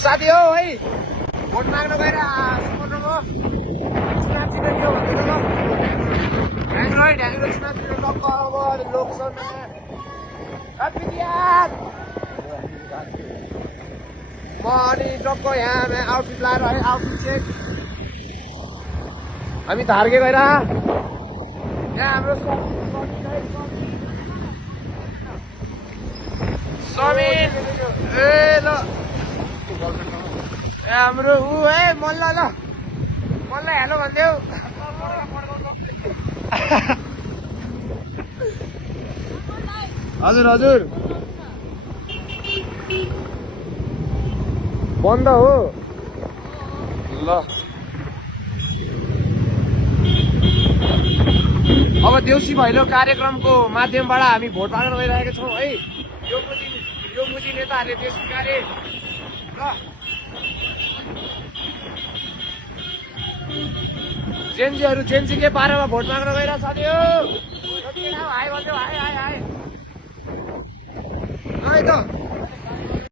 साथी हो है भोट माग्न गएर सपोर्टरको चुनाव जित्यो भन्दैको ढ्याङ्ग्रो चुनाव जित्यो टक्क अब लोकसभा म अनि टक्क यहाँ आउटफिट लाएर है आउटफिट चेक हामी धार्गे गएर यहाँ हाम्रो समीर ए ल हाम्रो ऊ है मल्ल ल मल्ल हेलो भनिदेऊ हजुर हजुर बन्द हो ल अब देउसी भैलो कार्यक्रमको माध्यमबाट हामी भोट माग्न गइरहेका छौँ है यो मुजी नेताहरूले त्यो स्वीकारे ल जेन्जी के पारामा भोट माग्न गइरहेको साथी हो हाई भन्थ्यो हाई हाई हाई ल है त